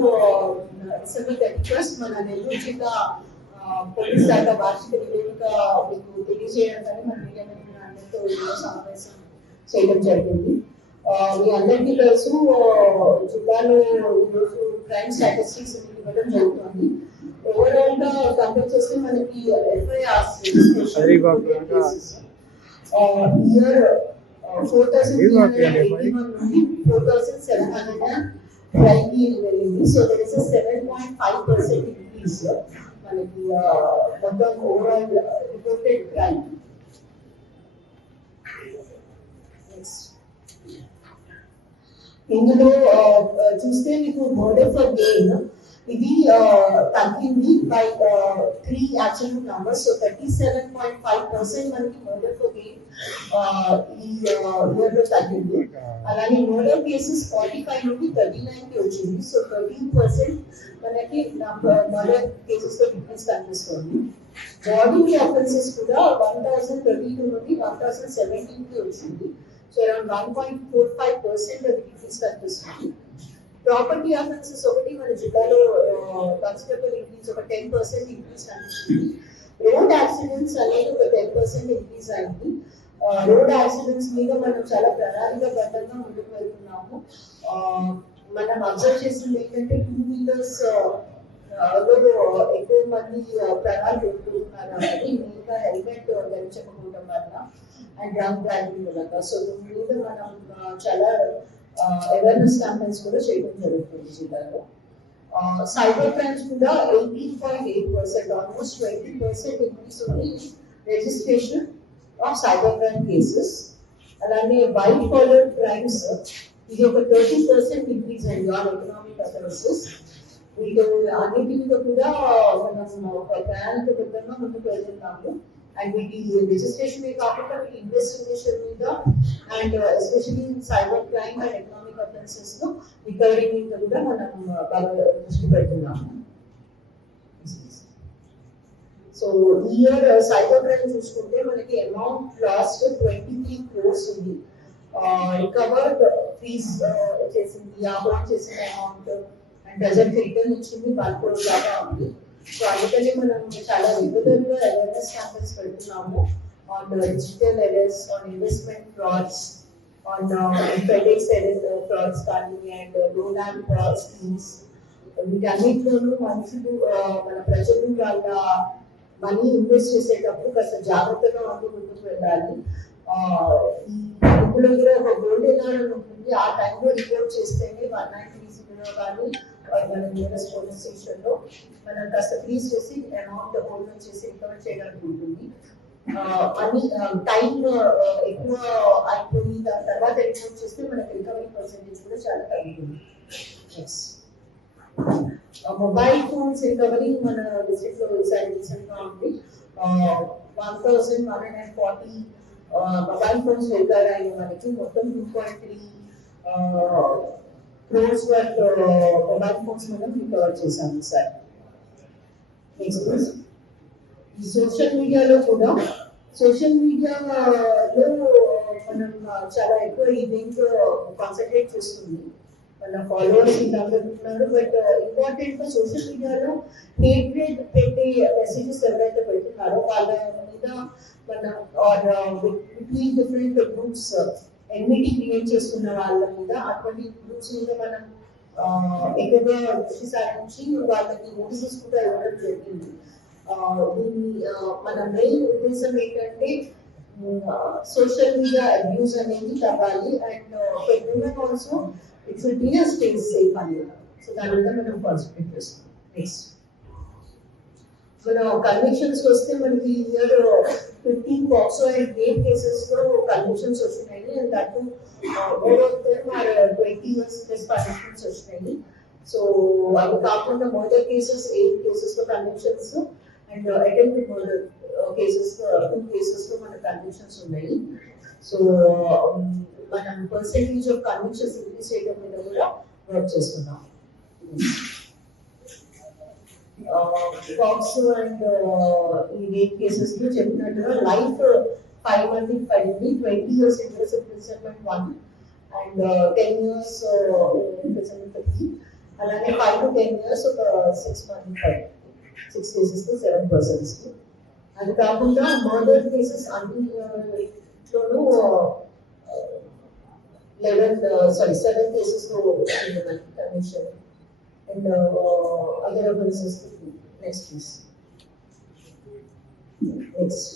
December 31st మన నెల్లూరు జిల్లా police శాఖ వార్షిక నివేదిక మీకు తెలియజేయడానికి మన మీడియా అందరితో ఈరోజు సమావేశం చేయడం జరిగింది. మీ అందరికీ తెలుసు జిల్లాలో ఈరోజు క్రైమ్ స్టాటిస్టిక్స్ ఇవ్వడం జరుగుతుంది. ఓవరాల్ గా కంపేర్ చేస్తే మనకి ఎఫ్ఐఆర్స్ ఇయర్ 4,381 నుండి 4,712 వెళ్ళింది. సో దర్ ఇస్ 7.5% ఇంక్రీజ్ మనకి మొత్తం ఓవరాల్ రిపోర్టెడ్ క్రైమ్. ఇందులో చూస్తే మీకు మర్డర్ ఫర్ గెయిన్ ఇది తగ్గింది బై 3 absolute numbers. సో 37.5% మనకి మర్డర్ ఫర్ గెయిన్ ఈ ఇయర్ లో తగ్గింది. అలానే మర్డర్ కేసెస్ 45 నుండి 39 కి వచ్చింది. సో 13% మనకి మర్డర్ కేసెస్ లో డిఫరెన్స్ కనిపిస్తుంది. బాడీ అఫెన్సెస్ కూడా 1032 నుండి 1017 కి వచ్చింది. సో అరౌండ్ 1.45% అది డిఫరెన్స్ కనిపిస్తుంది. ప్రాపర్టీ అఫెన్సెస్ ఒకటి మన జిల్లాలో కన్సిడరబుల్ ఇంక్రీజ్, ఒక 10% ఇంక్రీజ్ కనిపిస్తుంది. రోడ్ యాక్సిడెంట్స్ అనేది ఒక 10% ఇంక్రీజ్ అయింది. రోడ్ యాక్సిడెంట్స్ మీద మనం చాలా ప్రణాళికాబద్ధంగా ముందుకు వెళ్తున్నాము. మనం అబ్జర్వ్ చేసింది ఏంటంటే 2 వీలర్స్ ఎక్కువ మంది ప్రాణాలు పెట్టుకుంటున్నారు కాబట్టి మెయిన్గా హెల్మెట్ ధరించకపోవడం వల్ల అండ్ డ్రంక్ డ్రైవింగ్ వల్ల. సో దీని మీద మనం చాలా అవేర్నెస్ క్యాంపెయిన్స్ కూడా చేయడం జరుగుతుంది జిల్లాలో. సైబర్ క్రైమ్స్ కూడా 18.8%, ఆల్మోస్ట్ 20% ఇంక్రీస్ ఉంది registration of cyber crime cases. అలానే వైట్ కాలర్ క్రైమ్స్ ఇది ఒక 30% ఇంక్రీజ్ అయింది ఆన్ ఎకనామిక్ అఫెన్సెస్. వీటి అన్నిటి మీద కూడా మనం ఒక ప్రణాళికబద్ధంగా ముందుకు వెళ్తున్నాము. అండ్ వీటి రిజిస్ట్రేషన్ కాకుండా వీటి ఇన్వెస్టిగేషన్ మీద and especially cyber crime and economic offences లో రికవరీ మీద కూడా మనం బాగా దృష్టి పెడుతున్నాము. సో ఈ ఇయర్ సైబర్ క్రైమ్ చూసుకుంటే మనకి అమౌంట్ లాస్ట్ 23 crores ఉంది. రికవర్డ్ ఫీజ్ చేసింది, అమౌంట్ చేసిన అమౌంట్ అండ్ ప్రజెంట్ రిటర్న్ ఇచ్చింది 1 crore దాకా ఉంది. సో అందుకని మనం చాలా రెగ్యులర్ గా అవేర్నెస్ క్యాంపెయిన్స్ పెడుతున్నాము on digital arrest, on investment frauds, on FedEx frauds కానీ and loan and fraud schemes. వీటన్నిటిలోనూ మనుషులు మన ప్రజలు వాళ్ళ మనీ ఇన్వెస్ట్ చేసేటప్పుడు కాస్త జాగ్రత్తగా ముందుకు వెళ్ళాలి. ఇందులో కూడా ఒక గోల్డ్ ఎలాంటి ఉంటుంది, ఆ టైంలో రిపోర్ట్ చేస్తేనే 193 కానీ మన నియరెస్ట్ పోలీస్ స్టేషన్ లో మనం కాస్త ఫ్రీజ్ చేసి అమౌంట్ హోల్డ్ చేసి రికవర్ చేయడానికి ఉంటుంది. అని టైం ఎక్కువ అయిపోయి దాని తర్వాత రిపోర్ట్ చేస్తే మనకి రికవరీ పర్సెంటేజ్ కూడా చాలా తగ్గుతుంది. మొబైల్ ఫోన్స్ రికవరీ మన డిస్ట్రిక్ట్ లో రీసెంట్ గా ఉంది. 1140 మొబైల్ ఫోన్స్ రికవర్ అయిన మనకి మొత్తం 2.3 crores వర్త్ మొబైల్ ఫోన్స్ మనం రికవర్ చేశాము సార్. నెక్స్ట్ సోషల్ మీడియాలో కూడా మనం చాలా ఎక్కువ ఈ దీంట్లో కాన్సన్ట్రేట్ చేస్తుంది. మన ఫాలోవర్స్ ఉన్నారు. బట్ ఇంపార్టెంట్ గా సోషల్ మీడియాలో హేట్రేట్ పెట్టే మెసేజెస్ ఎవరైతే పెడుతున్నారో వాళ్ళ మీద మన between different groups enmity create చేసుకున్న వాళ్ళ మీద అటువంటి గ్రూప్స్ మీద మనం ఎక్కువగా దృష్టి సారించి వాళ్ళకి నోటీసెస్ కూడా ఇవ్వడం జరిగింది. దీన్ని మన మెయిన్ ఉద్దేశం ఏంటంటే సోషల్ మీడియా అబ్యూస్ అనేది తగ్గాలి and for also it should be stay safe అని. సో దాని మీద మనం కాన్సన్ట్రేట్ చేస్తాం. నెక్స్ట్ మన కన్విక్షన్స్ వస్తే మనకి year 15 POCSO and rape cases లో కన్విక్షన్స్ వచ్చినాయి. And that more of them are 20 years plus punishments వచ్చినాయి. సో అవి కాకుండా మర్డర్ కేసెస్ 8 కేసెస్ లో convictions and attempted murder cases 2 cases లో మన కన్విక్షన్స్ ఉన్నాయి. సో మనం పర్సెంటేజ్ ఆఫ్ కన్విక్షన్స్ ఇంక్రీజ్ చేయడం మీద కూడా వర్క్ చేస్తున్నాం. ఫాక్స్ అండ్ ఈ రేప్ కేసెస్ లో చెప్పినట్టుగా లైఫ్ 5 మందికి పడింది. 20 years imprisonment 1 and 10 years imprisonment 3 అలానే 5 to 10 years ఒక 6 మంది 6 cases కు 7 persons కి. అది కాకుండా మర్డర్ కేసెస్ అన్నిట్లోనూ 7 cases తో commission and other offences. Next please. Next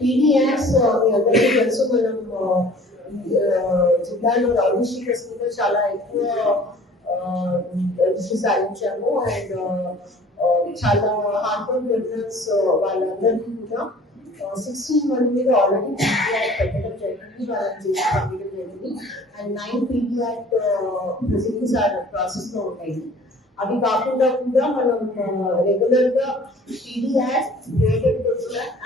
PD acts మీ అందరికీ తెలుసు. మనం జిల్లాలో రౌడీ షీటర్స్ మీద చాలా ఎక్కువ దృష్టి సారించాము అండ్ చాలా హార్డ్కోర్ క్రిమినల్స్ వాళ్ళందరికీ కూడా 16 మంది మీద ఆల్రెడీ పీడీ యాక్ట్ పెట్టడం జరిగింది, వాళ్ళని చేసి పంపించడం జరిగింది and 9 PD act proceedings or process లో ఉన్నాయి. అవి కాకుండా కూడా మనం రెగ్యులర్ గా PD act, related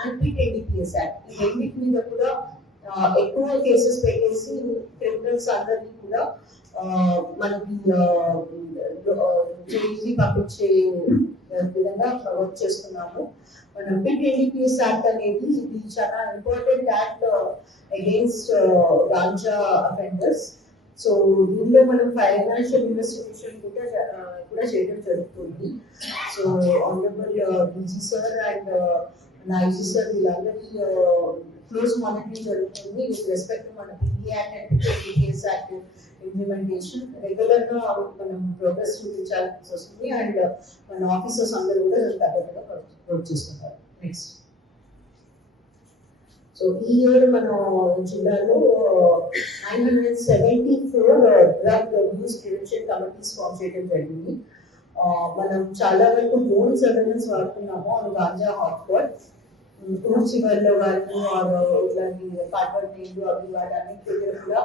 anti NDPS act ఈ రెండింటి మీద కూడా ఎక్కువ కేసెస్ పెట్టేసి క్రిమినల్స్ అందరినీ కూడా మనకి జైలుకి పంపించే విధంగా వర్క్ చేస్తున్నాము. మనం ఎన్డీపీఎస్ యాక్ట్ అనేది ఇది చాలా important act against ganja offenders. So దీనిలో మనం ఫైనాన్షియల్ ఇన్వెస్టిగేషన్ కూడా చేయడం జరుగుతుంది. So honourable DG sir and IG sir వీళ్ళందరి క్లోజ్ మానిటరింగ్ జరుగుతుంది విత్ రెస్పెక్ట్ మన PD act and NDPS act implementation. Regular గా మనం ప్రోగ్రెస్ చూపించాల్సి వస్తుంది అండ్ మన ఆఫీసర్స్ అందరూ కూడా తగ్గట్టుగా వర్క్ చేస్తున్నారు. నెక్స్ట్. సో ఈ ఇయర్ మన జిల్లాలో 974 drug abuse prevention committees form చేయడం జరిగింది. మనం చాలా వరకు డ్రోన్ సర్వేలెన్స్ వాడుతున్నాము అది గాంజా హాట్స్పాట్ ఊరు చివరిలో కానీ ఇట్లాంటి ఫార్వర్డ్ నీళ్ళు అవి వాటన్నిటి దగ్గర కూడా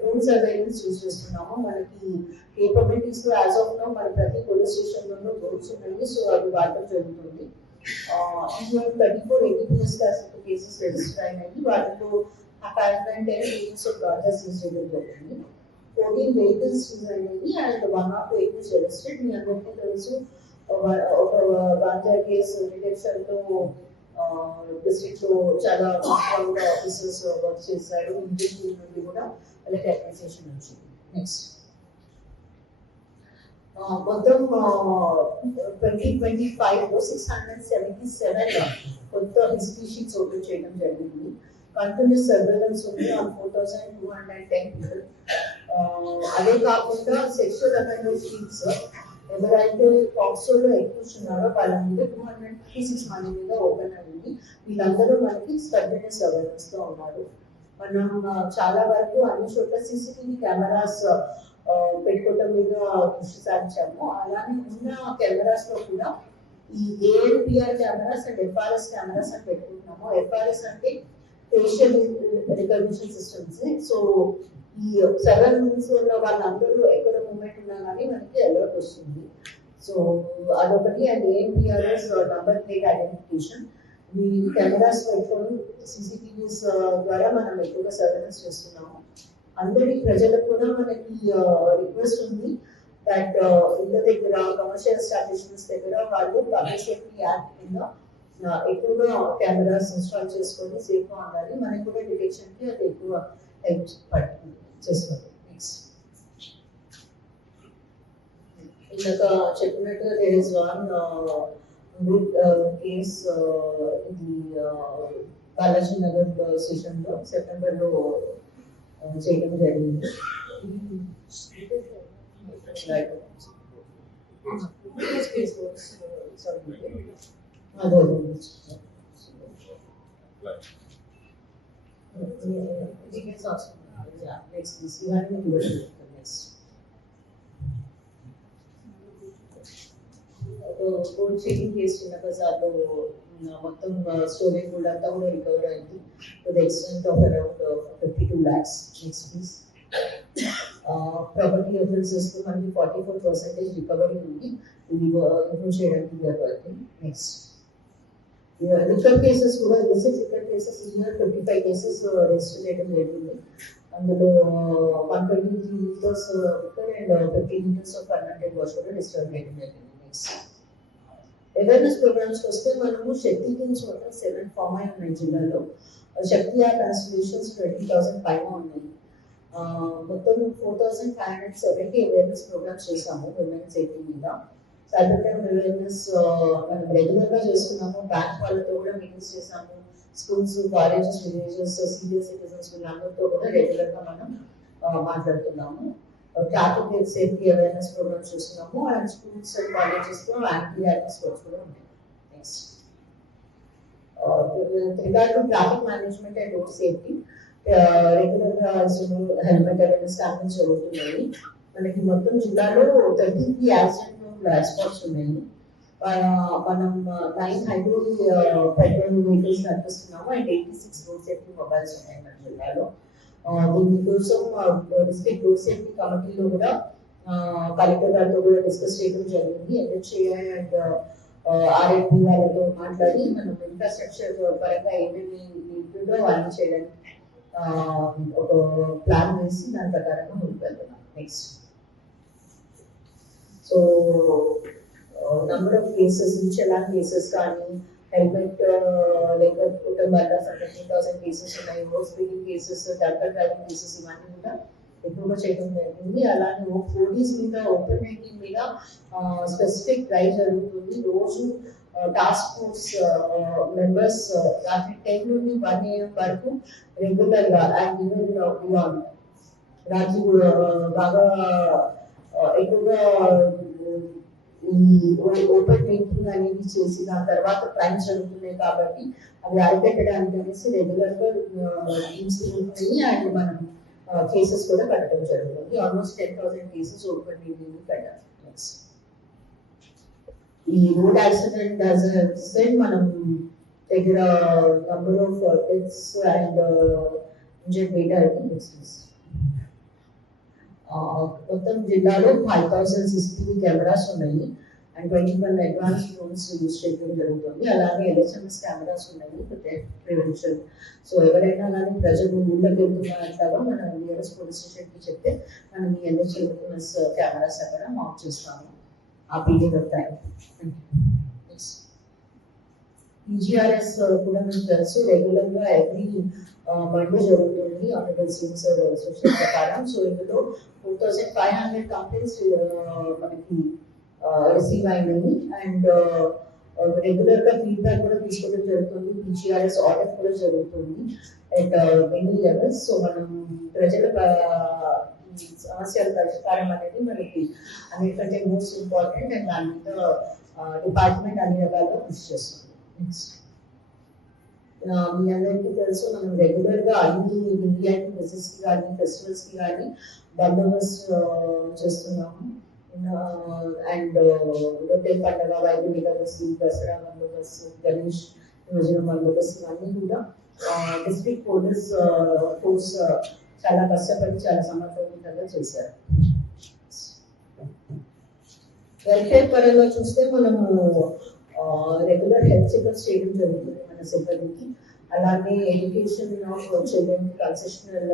డ్రోన్ సర్వేలెన్స్ యూజ్ చేస్తున్నాము. మనకి కేపబిలిటీస్ యాజ్ ఆఫ్ నౌ మన ప్రతి పోలీస్ స్టేషన్ లోనూ డ్రోన్స్ ఉన్నాయి. సో అవి వాడటం జరుగుతుంది. 34 ఎన్డీపీఎస్ కేసెస్ రిజిస్టర్ అయినాయి. వాటిలో అపార్ట్మెంట్ గాంజా సీజ్ చేయడం జరిగింది. 14 వెహికల్స్ సీజ్ అయినాయి అండ్ 102 వెహికల్స్ రిజిస్టర్డ్. మీ అందరికీ తెలుసు ఒక గాంజా కేసు డిటెక్షన్ తో డిస్ట్రిక్ట్ లో చాలా ఆఫీసర్స్ వర్క్ చేశారు. ఇండియన్ నుండి కూడా వాళ్ళకి అప్రిసియేషన్ వచ్చింది. నెక్స్ట్. మొత్తం 2025 లో 677 కొత్త హిస్టరీ షీట్స్ ఓపెన్ చేయడం జరిగింది. కంటిన్యూస్ సర్వేలెన్స్ ఉంది ఆన్ 4210 పీపుల్. అదే కాకుండా సెక్షువల్ అఫెండర్ షీట్స్ ఎవరైతే పాక్సోలో ఎక్కుతున్నారో వాళ్ళ మీద 256 మంది మీద ఓపెన్ అయింది. వీళ్ళందరూ మనకి స్టెబిలిటీ సర్వేలెన్స్ లో ఉన్నారు. మనం చాలా వరకు అన్ని చోట్ల సీసీటీవీ కెమెరాస్ పెట్టుకోవటం మీద దృష్టి సారించాము. అలానే ఉన్న కెమెరాస్ లో కూడా ఈ ANPR cameras and FRS cameras అని పెట్టుకుంటున్నాము. ఎఫ్ఆర్ఎస్ అంటే ఫేషియల్ రికగ్నిషన్ సిస్టమ్స్. సో ఈ సర్వేలెన్స్ ఉన్న వాళ్ళందరూ ఎక్కడ మూమెంట్ ఉన్నా కానీ మనకి అలర్ట్ వస్తుంది. సో అదొకటి. And ANPRS number plate identification. ఈ కెమెరాస్ పెట్టుకొని సీసీటీవీస్ ద్వారా మనం ఎక్కువగా సర్వేలెన్స్ చేస్తున్నాము. అందరి ప్రజలకు కూడా మనకి రిక్వెస్ట్ ఉంది దట్ ఇళ్ళ దగ్గర కమర్షియల్ ఎస్టాబ్లిష్మెంట్స్ దగ్గర వాళ్ళు పబ్లిక్ సేఫ్టీ యాక్ట్ కింద ఎక్కువగా కెమెరాస్ ఇన్స్టాల్ చేసుకొని సేఫ్ గా ఉండాలి. మనకి కూడా డిటెక్షన్ కి అది ఎక్కువ హెల్ప్ చేస్తుంది. నెక్స్ట్. ఇందాక చెప్పినట్టుగా there is one good case ఇది బాలాజీ నగర్ స్టేషన్ లో సెప్టెంబర్ లో చేయడం జరిగింది. కోర్ట్ చెకింగ్ కేసు చిన్న బజార్లో మొత్తం స్టోరేజ్ కూడా అంతా కూడా రికవర్ అయింది to the extent of around 52 lakhs. Next please. Property offences కు మనకి 44% రికవరీ ఉంది. ఇది ఇంప్రూవ్ చేయడానికి వర్కింగ్. నెక్స్ట్. లిక్కర్ కేసెస్ కూడా liquor cases year 55 cases register చేయడం జరిగింది. అందులో 123 liters liquor and 50 liters of fermented wash కూడా రిజిస్టర్ చేయడం జరిగింది. నెక్స్ట్. అవేర్నెస్ ప్రోగ్రామ్స్ వస్తే మనము శక్తి టీమ్స్ మొత్తం 7 ఫామ్ అయి ఉన్నాయి జిల్లాలో. శక్తి యాప్ ఇన్స్టిట్యూషన్స్ 20,000 పైన ఉన్నాయి. మొత్తం 4570 అవేర్నెస్ ప్రోగ్రామ్స్ చేసాము విమెన్ సేఫ్టీ మీద. సైబర్ క్రైమ్ అవేర్నెస్ మనం రెగ్యులర్గా చేస్తున్నాము, బ్యాంక్ వాళ్ళతో కూడా మీటింగ్స్ చేసాము, schools, colleges, villages, senior citizens వీళ్ళందరితో కూడా రెగ్యులర్గా మనం మాట్లాడుతున్నాము. ట్రాఫిక్ సేఫ్టీ అవేర్నెస్ ప్రోగ్రామ్స్ చూస్తున్నాము అండ్ స్కూల్స్ అండ్ కాలేజెస్లో యాంటీ ర్యాగింగ్ స్పోర్ట్స్ కూడా ఉన్నాయి. Next regard to traffic management and road safety రెగ్యులర్గా హెల్మెట్ అవేర్నెస్ క్యాంపెయిన్స్ జరుగుతున్నాయి. మనకి మొత్తం జిల్లాలో 33 యాక్సిడెంట్ స్పాట్స్ ఉన్నాయి. మనం 9 హైబ్రిడ్ పెట్రోల్ వెహికల్స్ నడిపిస్తున్నాము అండ్ 86 రోడ్ సేఫ్టీ మొబైల్స్ ఉన్నాయి మన జిల్లాలో. దీనికోసం డిస్ట్రిక్ట్ రోడ్ సేఫ్టీ కమిటీలో కూడా కలెక్టర్ గారితో కూడా డిస్కస్ చేయడం జరిగింది. ఎన్హెచ్ఏఐ అండ్ ఆర్ఎంపీ వాళ్ళతో మాట్లాడి మనం ఇన్ఫ్రాస్ట్రక్చర్ పరంగా ఏమేమి ఉంటుందో అవన్నీ చేయడానికి ఒక ప్లాన్ వేసి దాని ప్రకారంగా ముందుకు వెళ్తున్నాం. Next so number of cases, challan cases కానీ, హెల్మెట్ లేకపోతే వల్ల 15,000 కేసెస్ ఉన్నాయి, road speeding cases, dumper driving cases ఇవన్నీ కూడా ఎక్కువగా చేయడం జరిగింది. అలానే పోలీస్ మీద ఓపెన్ రైటింగ్ మీద స్పెసిఫిక్ డ్రైవ్ జరుగుతుంది. రోజు టాస్క్ ఫోర్స్ మెంబర్స్ రాత్రి 10 నుండి 1 AM వరకు రెగ్యులర్గా అండ్ ఈవెన్ బియాండ్ రాత్రి బాగా ఎక్కువగా ఈ ఓపెన్ డ్రింకింగ్ అనేది చేసి దాని తర్వాత క్రైమ్స్ జరుగుతున్నాయి కాబట్టి అవి అరిపెట్టడానికి అనేసి రెగ్యులర్గా టీమ్స్ తిరుగుతున్నాయి అండ్ మనం కేసెస్ కూడా కట్టడం జరుగుతుంది. ఆల్మోస్ట్ 10,000 కేసెస్ ఓపెన్ డ్రింకింగ్ కట్టాలి. ఈ రోడ్ యాక్సిడెంట్ మనం దగ్గర number of deaths and injured data మొత్తం జిల్లాలో 5,000 CCTV కెమెరాస్ ఉన్నాయి అండ్ 21 అడ్వాన్స్ డ్రోన్స్ యూజ్ చేయడం జరుగుతుంది. అలాగే LHMS కెమెరాస్ ఉన్నాయి ప్రివెన్షన్. సో ఎవరైనా అలానే ప్రజలు ఊళ్ళకి వెళ్తున్నారంటారో మనం నియరెస్ట్ పోలీస్ స్టేషన్కి చెప్తే మనం ఈ LHMS కెమెరాస్ అక్కడ మౌంట్ చేస్తాము ఆ పీరియడ్ ఆఫ్ టైం. PGRS కూడా మీకు తెలుసు, రెగ్యులర్గా ఎవ్రీ మండే జరుగుతుంది ఆనరబుల్ సీన్స్ అసోసియేషన్ ప్రకారం. సో ఇందులో 4,500 కంప్లైంట్స్ మనకి రిసీవ్ అయినాయి అండ్ రెగ్యులర్గా ఫీడ్బ్యాక్ కూడా తీసుకోవడం జరుగుతుంది. PGRS ఆడిట్ కూడా జరుగుతుంది అట్ మెనీ లెవెల్స్. సో మనం ప్రజల సమస్యల పరిష్కారం అనేది మనకి అన్నిటికంటే మోస్ట్ ఇంపార్టెంట్ అండ్ దాని మీద డిపార్ట్మెంట్ అన్ని రకాలుగా కృషి చేస్తుంది. మీ అందరికీ తెలుసు, మనం రెగ్యులర్గా అన్ని ఇండియన్ బిజినెస్కి కానీ ఫెస్టివల్స్కి కానీ బందోబస్తు చేస్తున్నాము. అండ్ రొట్టెల పండుగ, వైద్య ఏకాదశి, దసరా బందోబస్తు, గణేష్ నిమజ్జనం బందోబస్తు ఇవన్నీ కూడా డిస్ట్రిక్ట్ పోలీస్ ఫోర్స్ చాలా కష్టపడి చాలా సమర్థవంతంగా చేశారు. వెల్ఫేర్ పరంగా చూస్తే మనము రెగ్యులర్ హెల్త్ చెకప్స్ చేయడం జరుగుతుంది మన సిబ్బందికి. అలాగే education of children concessional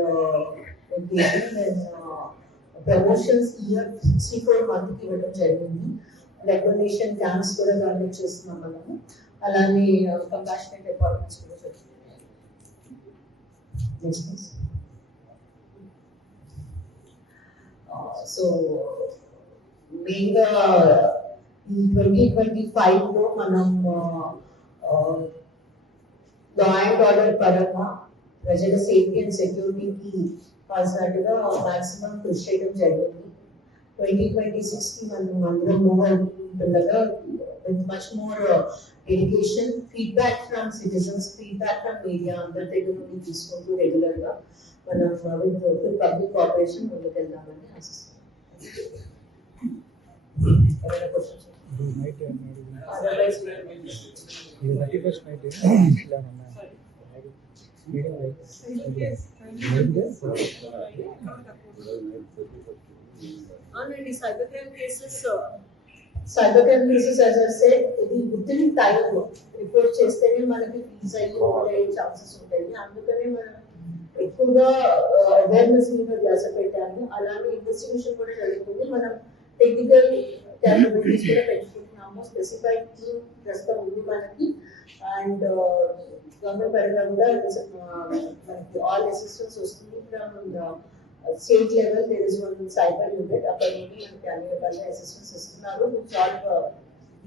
education promotions year 64 మంత్కి ఇవ్వడం జరిగింది. రెగ్యులేషన్ క్యాంప్స్ కూడా కండక్ట్ చేస్తున్నాం మనము. అలానే కంపాషనెట్ డిపార్ట్మెంట్స్ కూడా జరుగుతున్నాయి. సో మెయిన్గా ఈ 2025లో మనం లా అండ్ ఆర్డర్ పరంగా ప్రజల సేఫ్టీ అండ్ సెక్యూరిటీకి కావాల్సినట్టుగా మాక్సిమం కృషి చేయడం జరిగింది. 2026కి మనం అందరం మూవ్ అవుతుండగా with much more education, feedback from citizens, feedback from media అందరి దగ్గర నుండి తీసుకుంటూ రెగ్యులర్గా మనం విత్ పబ్లిక్ కోఆపరేషన్ ముందుకెళ్దామని ఆశిస్తున్నాం. ఏమైనా questions? Cyber crime cases as I said, ఇది విత్ ఇన్ టైం రిపోర్ట్ చేస్తేనే మనకి ఫీజ్ అయ్యే ఛాన్సెస్ ఉంటాయి. అందుకనే మనం ఎక్కువగా అవేర్నెస్ మీద ధ్యాస పెట్టాము. అలానే ఇన్వెస్టిగేషన్ కూడా జరుగుతుంది. మనం టెక్నికల్ క్యాపబిలిటీస్ కూడా పెంచుకుంటున్నాము. స్పెసిఫైడ్ టీమ్ ప్రస్తుతం ఉంది మనకి అండ్ గవర్నమెంట్ పరంగా కూడా మనకి ఆల్ అసిస్టెన్స్ వస్తుంది from state level there is one cyber unit అక్కడ నుండి మనకి అన్ని రకాల అసిస్టెన్స్ ఇస్తున్నారు to solve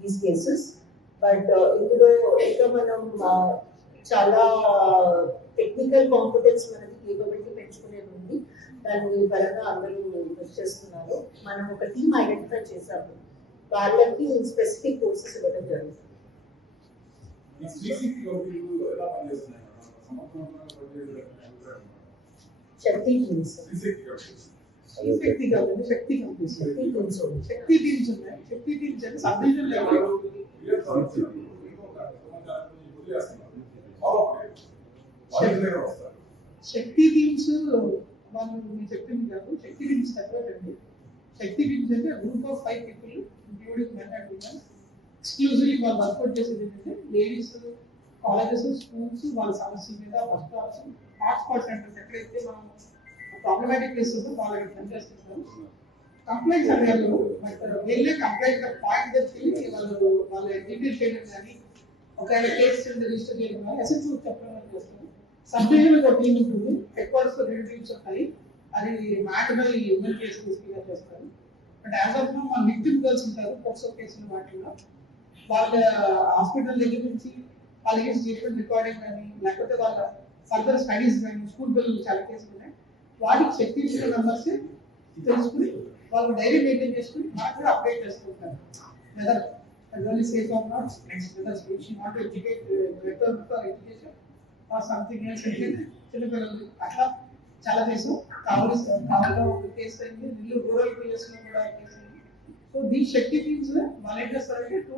these cases. But ఇందులో ఇంకా మనం చాలా టెక్నికల్ కాంపిటెన్స్ మనకి కేపబిలిటీ పెంచుకునేది ఉంది. దాని పరంగా అందరూ కృషి చేస్తున్నారు. మనం ఒక టీమ్ ఐడెంటిఫై చేశాము, వాళ్ళకి స్పెసిఫిక్ కోర్సెస్ ఇవ్వడం జరుగుతుంది. శక్తి టీమ్స్ శక్తి కాదు, శక్తి కంపెనీస్, శక్తి టీమ్స్ ఉన్నాయి. శక్తి టీమ్స్ అంటే సబ్ డివిజన్ లెవెల్ శక్తి టీమ్స్ వాళ్ళు మీరు చెప్పింది కాదు. శక్తి టీమ్స్ సెపరేట్ అండి. శక్తి టీమ్స్ అంటే group of 5 people including men and women. Exclusively వాళ్ళు వర్కౌట్ చేసేది ఏంటంటే లేడీస్, కాలేజెస్, స్కూల్స్ వాళ్ళ సమస్య మీద బస్ స్టాప్స్, హాట్స్పాట్ సెంటర్స్ ఎక్కడైతే మనం ప్రాబ్లమాటిక్ ప్లేసెస్ వాళ్ళకి పనిచేస్తుంటారు. కంప్లైంట్స్ అనేవాళ్ళు వెళ్ళే కంప్లైంట్ పాయింట్ తెచ్చి వాళ్ళ డీటెయిల్ చేయడం కానీ ఒకవేళ కేసు రిజిస్టర్ చేయడం కానీ ఎస్ఎస్ఓ చెప్పడం చేస్తారు. సబ్ డివిజన్ ఒక టీం ఉంటుంది, హెడ్ క్వార్టర్స్ 2 టీమ్స్ ఉంటాయి. అది మ్యాటర్నల్ హ్యూమన్ కేసెస్ క్లియర్ చేస్తారు. బట్ యాజ్ ఆఫ్ నౌ మన విక్టిమ్ గర్ల్స్ ఉంటారు పోక్సో కేసులు వాటిల్లో. వాళ్ళ హాస్పిటల్ దగ్గర నుంచి వాళ్ళకి ట్రీట్మెంట్ రికార్డింగ్ కానీ లేకపోతే వాళ్ళ ఫర్దర్ స్టడీస్ కానీ స్కూల్ పిల్లలు చాలా కేసులు ఉన్నాయి. వాటికి శక్తి మెంబర్స్ తెలుసుకుని వాళ్ళు డైరీ మెయింటైన్ చేసుకుని మనకు కూడా అప్డేట్ చేస్తుంటారు. Weather really safe or not, next whether she want to educate better for education or something else. చిన్నపిల్లలు అట్లా చాలా చేసాం. కావాలో కేసు అయింది, ఇల్లు రూరల్ ప్లేస్ లో కూడా కేసు అయింది. సో దీ శక్తి టీమ్స్ వాళ్ళు ఏం చేస్తారంటే to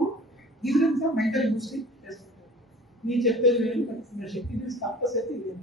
give them some mental boosting చేస్తుంటారు. మీరు చెప్పేది శక్తి టీమ్స్ తప్పస్ అయితే ఇది.